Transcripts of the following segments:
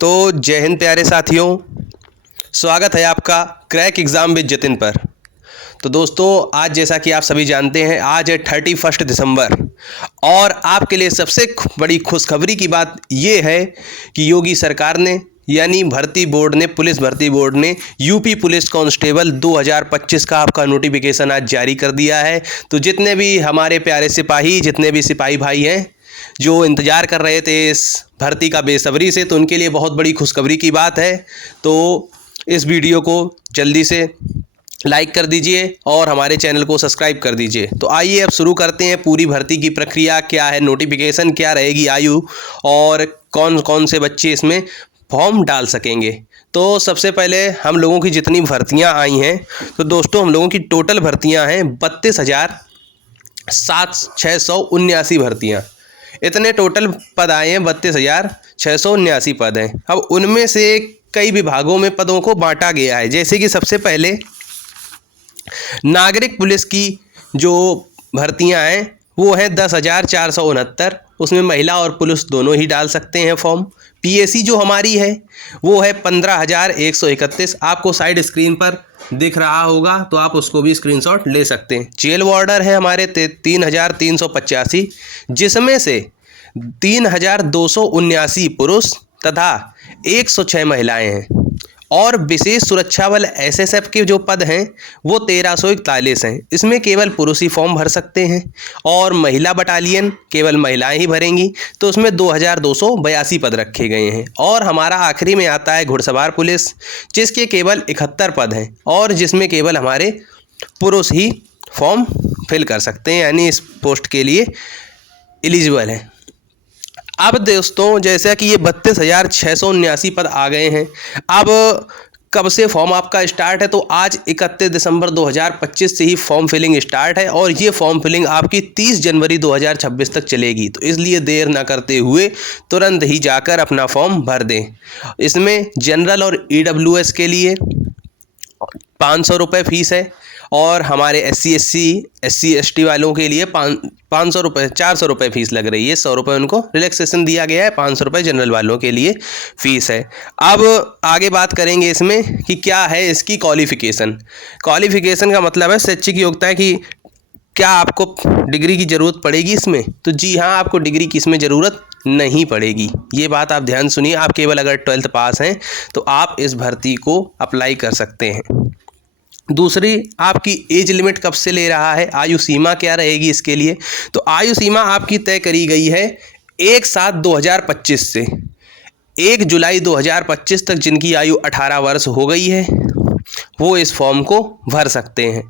तो जय हिंद प्यारे साथियों, स्वागत है आपका क्रैक एग्ज़ाम विद जतिन पर। तो दोस्तों, आज जैसा कि आप सभी जानते हैं, आज है 31 दिसंबर और आपके लिए सबसे बड़ी खुशखबरी की बात ये है कि योगी सरकार ने यानी भर्ती बोर्ड ने, पुलिस भर्ती बोर्ड ने यूपी पुलिस कांस्टेबल 2025 का आपका नोटिफिकेशन आज जारी कर दिया है। तो जितने भी हमारे प्यारे सिपाही, जितने भी सिपाही भाई हैं जो इंतज़ार कर रहे थे इस भर्ती का बेसब्री से, तो उनके लिए बहुत बड़ी खुशखबरी की बात है। तो इस वीडियो को जल्दी से लाइक कर दीजिए और हमारे चैनल को सब्सक्राइब कर दीजिए। तो आइए अब शुरू करते हैं पूरी भर्ती की प्रक्रिया, क्या है नोटिफिकेशन, क्या रहेगी आयु और कौन कौन से बच्चे इसमें फॉर्म डाल सकेंगे। तो सबसे पहले हम लोगों की जितनी भर्तियां आई हैं, तो दोस्तों हम लोगों की टोटल भर्तियां हैं 32,679 भर्तियां। इतने टोटल पद आए हैं, 32,679 पद हैं। अब उनमें से कई विभागों में पदों को बांटा गया है। जैसे कि सबसे पहले नागरिक पुलिस की जो भर्तियां हैं वो है 10,469। उसमें महिला और पुरुष दोनों ही डाल सकते हैं फॉर्म। पीएसी जो हमारी है वो है 15,131। आपको साइड स्क्रीन पर दिख रहा होगा, तो आप उसको भी स्क्रीनशॉट ले सकते हैं। जेल वार्डर है हमारे 3,385, जिसमें से 3,279 पुरुष तथा 106 महिलाएं हैं। और विशेष सुरक्षा बल एसएसएफ के जो पद हैं वो 1,341 हैं। इसमें केवल पुरुष ही फॉर्म भर सकते हैं और महिला बटालियन केवल महिलाएं ही भरेंगी। तो उसमें 2,282 पद रखे गए हैं। और हमारा आखिरी में आता है घुड़सवार पुलिस, जिसके केवल 71 पद हैं और जिसमें केवल हमारे पुरुष ही फॉर्म फिल कर सकते हैं, यानी इस पोस्ट के लिए एलिजिबल हैं। अब दोस्तों, जैसा कि ये 32,679 पद आ गए हैं, अब कब से फॉर्म आपका स्टार्ट है? तो आज 31 दिसंबर 2025 से ही फॉर्म फिलिंग स्टार्ट है और ये फॉर्म फिलिंग आपकी 30 जनवरी 2026 तक चलेगी। तो इसलिए देर ना करते हुए तुरंत ही जाकर अपना फॉर्म भर दें। इसमें जनरल और ईडब्ल्यूएस के लिए 500 रुपये फ़ीस है और हमारे SC/ST वालों के लिए 400 रुपये फ़ीस लग रही है। 100 रुपये उनको रिलैक्सेशन दिया गया है, 500 रुपये जनरल वालों के लिए फ़ीस है। अब आगे बात करेंगे इसमें कि क्या है इसकी क्वालिफ़िकेशन। क्वालिफ़िकेशन का मतलब है शैक्षिक योग्यता की। क्या आपको डिग्री की ज़रूरत पड़ेगी इसमें? तो जी हाँ, आपको डिग्री की इसमें ज़रूरत नहीं पड़ेगी। ये बात आप ध्यान सुनिए। आप केवल अगर 12th पास हैं तो आप इस भर्ती को अप्लाई कर सकते हैं। दूसरी, आपकी एज लिमिट कब से ले रहा है, आयु सीमा क्या रहेगी इसके लिए? तो आयु सीमा आपकी तय करी गई है 1/7/2025 से 1 जुलाई 2025 तक। जिनकी आयु 18 वर्ष हो गई है वो इस फॉर्म को भर सकते हैं।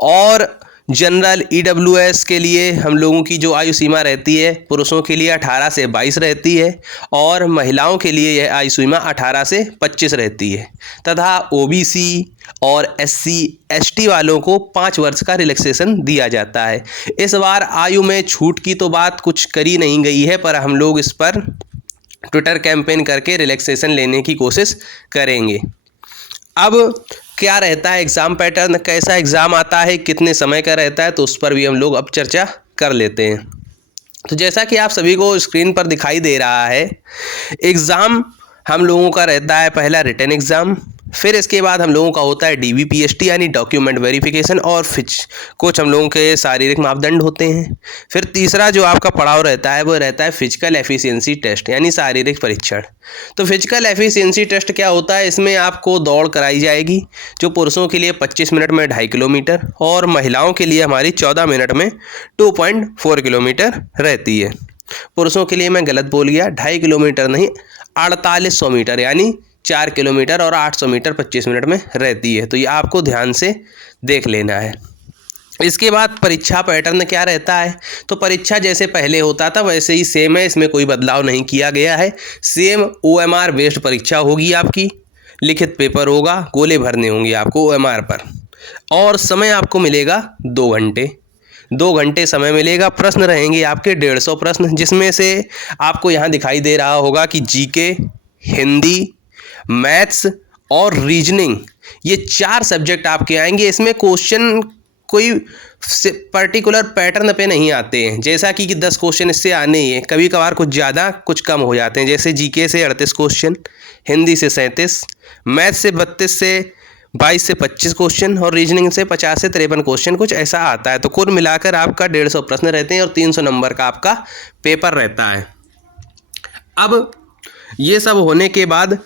और जनरल ईडब्ल्यूएस के लिए हम लोगों की जो आयु सीमा रहती है, पुरुषों के लिए 18 से 22 रहती है और महिलाओं के लिए यह आयु सीमा 18 से 25 रहती है। तथा ओबीसी और SC/ST वालों को 5 वर्ष का रिलैक्सेशन दिया जाता है। इस बार आयु में छूट की तो बात कुछ करी नहीं गई है, पर हम लोग इस पर ट्विटर कैंपेन करके रिलैक्सेशन लेने की कोशिश करेंगे। अब क्या रहता है एग्ज़ाम पैटर्न, कैसा एग्ज़ाम आता है, कितने समय का रहता है, तो उस पर भी हम लोग अब चर्चा कर लेते हैं। तो जैसा कि आप सभी को स्क्रीन पर दिखाई दे रहा है, एग्ज़ाम हम लोगों का रहता है पहला रिटन एग्ज़ाम, फिर इसके बाद हम लोगों का होता है DVPST यानी डॉक्यूमेंट वेरिफिकेशन, और कुछ हम लोगों के शारीरिक मापदंड होते हैं। फिर तीसरा जो आपका पड़ाव रहता है वो रहता है फिजिकल एफिशिएंसी टेस्ट यानी शारीरिक परीक्षण। तो फिजिकल एफिशिएंसी टेस्ट क्या होता है? इसमें आपको दौड़ कराई जाएगी, जो पुरुषों के लिए 25 मिनट में 2.5 किलोमीटर और महिलाओं के लिए हमारी 14 मिनट में 2.4 किलोमीटर रहती है। पुरुषों के लिए मैं गलत बोल गया, 2.5 किलोमीटर नहीं, 4800 मीटर यानी 4 किलोमीटर और 800 मीटर 25 मिनट में रहती है। तो ये आपको ध्यान से देख लेना है। इसके बाद परीक्षा पैटर्न क्या रहता है? तो परीक्षा जैसे पहले होता था वैसे ही सेम है, इसमें कोई बदलाव नहीं किया गया है। सेम OMR बेस्ड परीक्षा होगी आपकी, लिखित पेपर होगा, गोले भरने होंगे आपको OMR पर, और समय आपको मिलेगा 2 घंटे। 2 घंटे समय मिलेगा। प्रश्न रहेंगे आपके 150 प्रश्न, जिसमें से आपको यहाँ दिखाई दे रहा होगा कि GK, हिंदी, मैथ्स और रीजनिंग, ये 4 सब्जेक्ट आपके आएंगे। इसमें क्वेश्चन कोई पर्टिकुलर पैटर्न पे नहीं आते हैं, जैसा कि 10 क्वेश्चन इससे आने ही है, कभी कभार कुछ ज़्यादा कुछ कम हो जाते हैं। जैसे जीके से 38 क्वेश्चन, हिंदी से 37, मैथ से 32 से 22 से 25 क्वेश्चन और रीजनिंग से 50 से 53 क्वेश्चन, कुछ ऐसा आता है। तो कुल मिलाकर आपका 150 प्रश्न रहते हैं और 300 नंबर का आपका पेपर रहता है। अब ये सब होने के बाद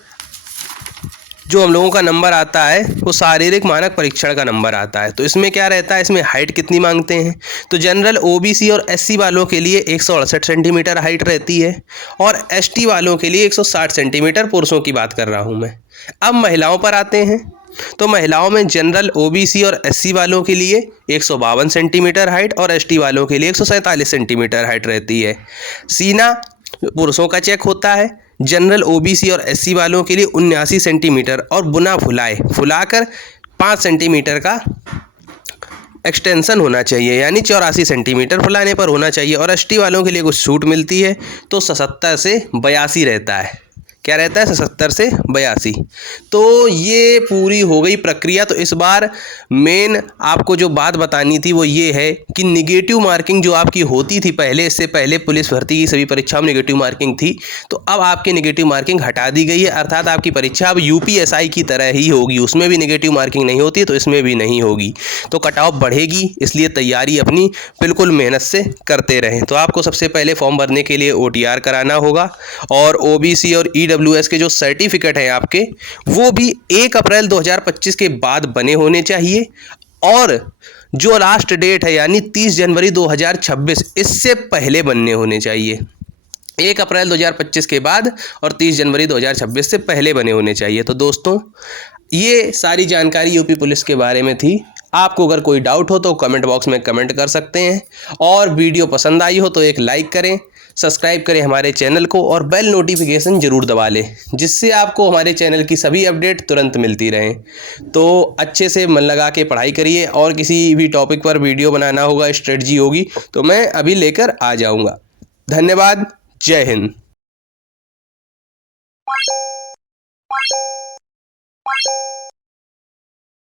जो हम लोगों का नंबर आता है वो शारीरिक मानक परीक्षण का नंबर आता है। तो इसमें क्या रहता है, इसमें हाइट कितनी मांगते हैं। तो जनरल ओबीसी और एससी वालों के लिए 168 सेंटीमीटर हाइट रहती है और एसटी वालों के लिए 160 सेंटीमीटर, पुरुषों की बात कर रहा हूँ मैं। अब महिलाओं पर आते हैं। तो महिलाओं में जनरल ओबीसी और एससी वालों के लिए 152 सेंटीमीटर हाइट और एसटी वालों के लिए 147 सेंटीमीटर हाइट रहती है। सीना पुरुषों का चेक होता है, जनरल ओबीसी और एससी वालों के लिए 79 सेंटीमीटर और बुना फुलाकर 5 सेंटीमीटर का एक्सटेंशन होना चाहिए, यानी 84 सेंटीमीटर फुलाने पर होना चाहिए। और एसटी वालों के लिए कुछ छूट मिलती है, तो 77 से 82 रहता है। क्या रहता है, 77 से 82। तो ये पूरी हो गई प्रक्रिया। तो इस बार मेन आपको जो बात बतानी थी वो ये है कि निगेटिव मार्किंग जो आपकी होती थी पहले, इससे पहले पुलिस भर्ती की सभी परीक्षाओं में निगेटिव मार्किंग थी, तो अब आपकी निगेटिव मार्किंग हटा दी गई है। अर्थात आपकी परीक्षा अब यूपीएसआई की तरह ही होगी, उसमें भी निगेटिव मार्किंग नहीं होती, तो इसमें भी नहीं होगी। तो कट ऑफ बढ़ेगी, इसलिए तैयारी अपनी बिल्कुल मेहनत से करते रहें। तो आपको सबसे पहले फॉर्म भरने के लिए OTR कराना होगा और OBC और EWS के जो सर्टिफिकेट हैं आपके, वो भी 1 अप्रैल 2025 के बाद बने होने चाहिए। और जो लास्ट डेट है यानी 30 जनवरी 2026, इससे पहले बनने होने चाहिए। 1 अप्रैल 2025 के बाद और 30 जनवरी 2026 से पहले बने होने चाहिए। तो दोस्तों, ये सारी जानकारी यूपी पुलिस के बारे में थी। आपको अगर कोई डाउट हो तो कमेंट बॉक्स में कमेंट कर सकते हैं, और वीडियो पसंद आई हो तो एक लाइक करें, सब्सक्राइब करें हमारे चैनल को और बेल नोटिफिकेशन ज़रूर दबा लें, जिससे आपको हमारे चैनल की सभी अपडेट तुरंत मिलती रहें। तो अच्छे से मन लगा के पढ़ाई करिए, और किसी भी टॉपिक पर वीडियो बनाना होगा, स्ट्रेटजी होगी, तो मैं अभी लेकर आ जाऊँगा। धन्यवाद। जय हिंद।